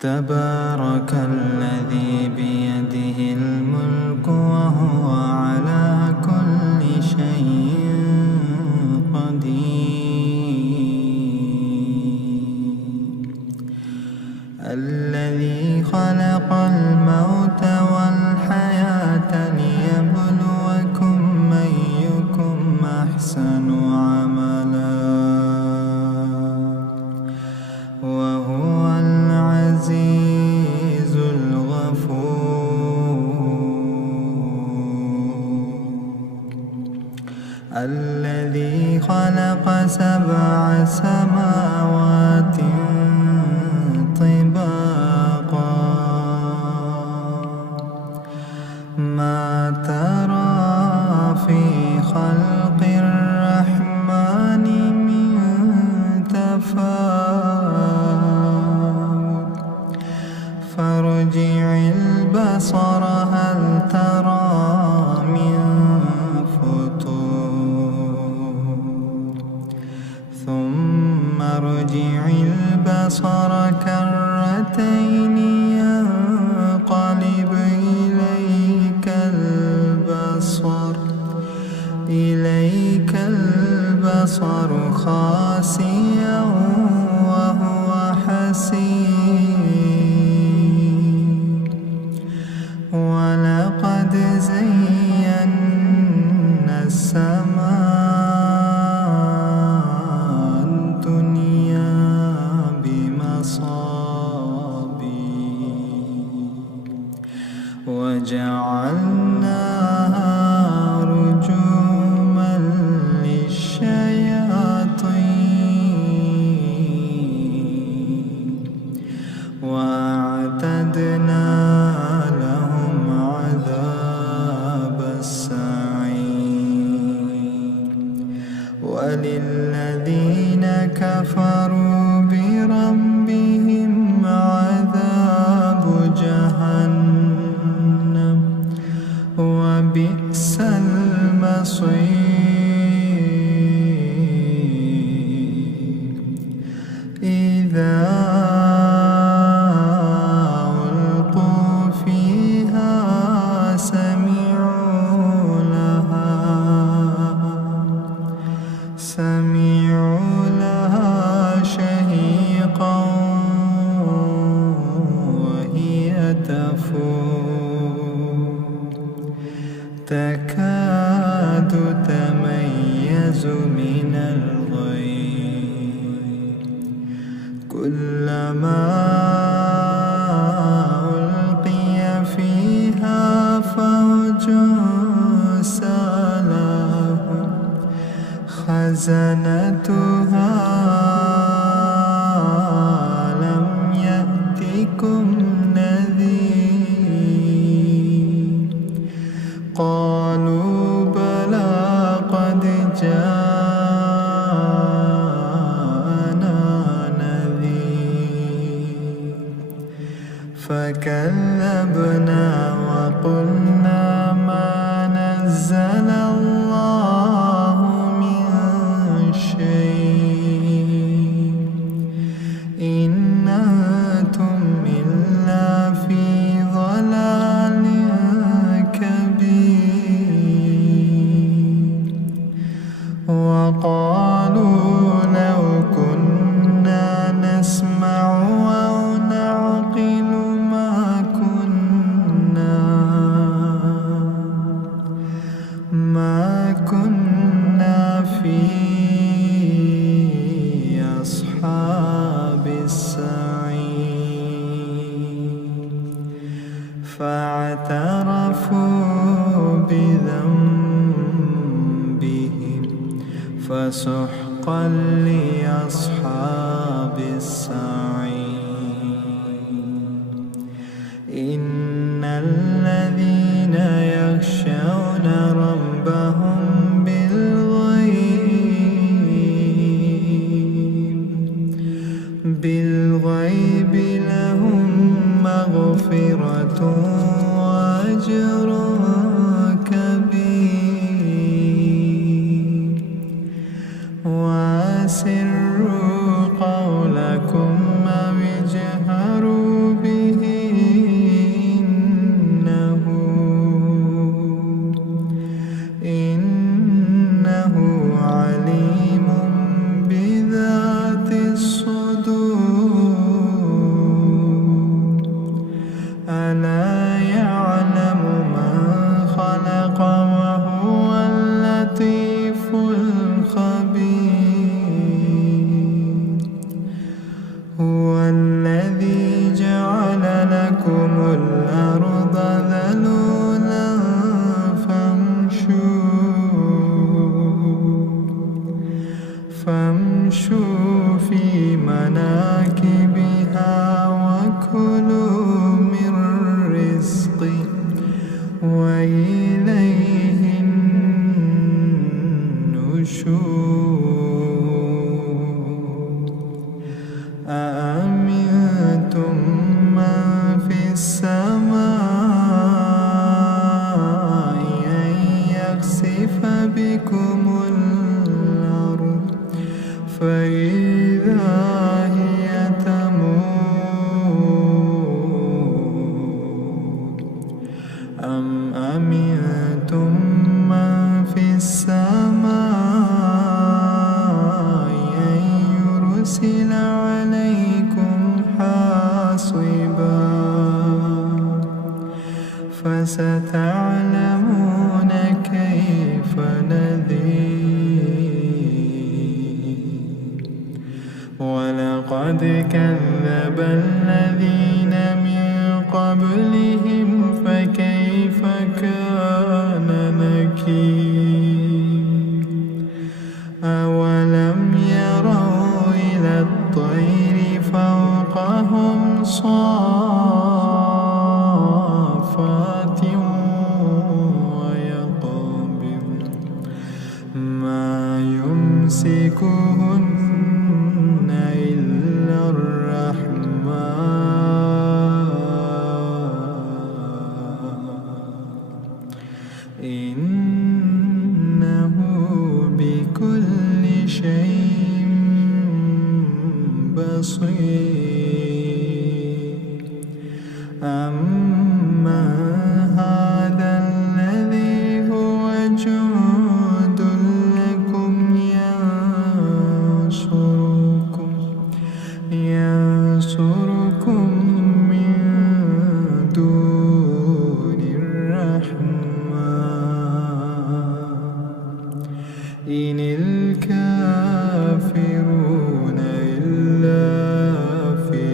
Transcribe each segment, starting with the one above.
تبارك الذي بيده الملك وهو على كل شيء قدير. الذي خلق الموت والحياة ليبلوكم أيكم أحسن عملا وهو العزيز الغفور. الذي خلق 7 سماوات طباقا ما ترى في خلق الرحمن من تفاوت فارجع البصر هل ترى من فطور ثم ارجع البصر كرتين ينقلب إليك البصر خاسئا وهو حسير. ولقد زينا السماء الدنيا بمصابيح وجعلناها رجوما للشياطين وأعتدنا لهم عذاب السعير. وللذين كفروا بربهم عذاب جهنم وبئس المصير. إذا ألقوا فيها سمعوا لها شهيقا وهي تفور تكاد تميز من الغيظ كلما ألقي فيها فوج سألهم خزنتها ألم يأتكم نذير قالوا بلى قد جاءنا نذير فكذبنا وقلنا ما نزل الله من شيء إن أنتم إلا في ضلال كبير. وقالوا لو كنا نسمع أو نعقل ما كنا في أصحاب السعير. فاعترفوا بذنبهم فسحقا لأصحاب السعير. إن الذين يخشون ربهم بالغيب لهم مغفرة وأجر كبير. وأسروا قولكم أو اجهروا حاصبا فستعلمون كيف نذير ولقد كذب الذين من قبلهم فكيف كان نكير أولم يروا إلى الطير فوقهم صافات ويقبض ما يمسكهن إلا الرحمن إنه بكل شيء بصير أما هذا الذي هو جند لكم ينصركم من دون الرحمن إن الكافرون إلا في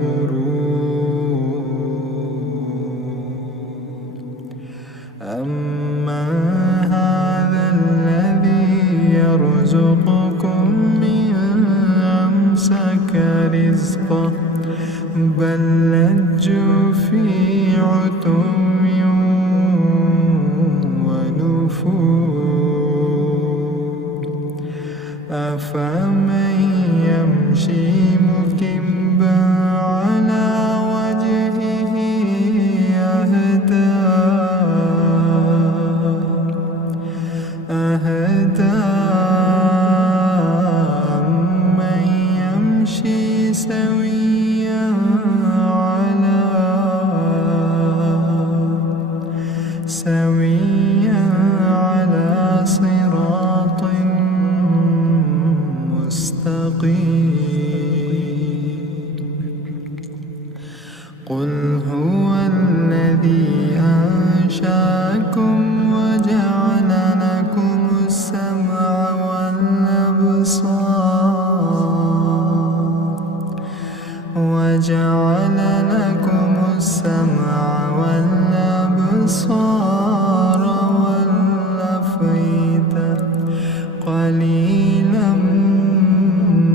غرور أما هذا الذي يرزقكم من أمسك رزقه بل لجوا في عتو ونفور أفمن يمشي مكبا على وجهه أهدى أمن يمشي سويا على صراط مستقيم قل هو الذي أنشأكم وجعل لكم السمع والأبصار والأفئدة قليلا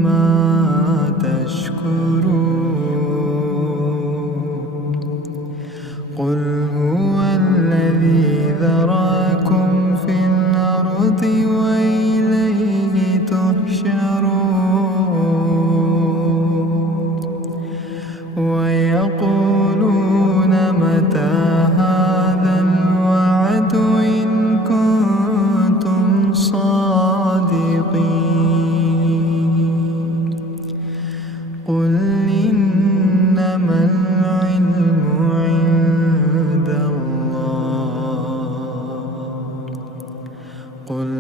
ما تشكرون قل هو الذي ذراكم في الأرض وإليه تحشرون ويقولون متى هذا الوعد إن كنتم صادقين قل إنما العلم عند الله قل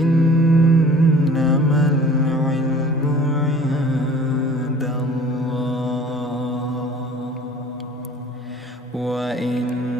إنما العلم عند الله وإن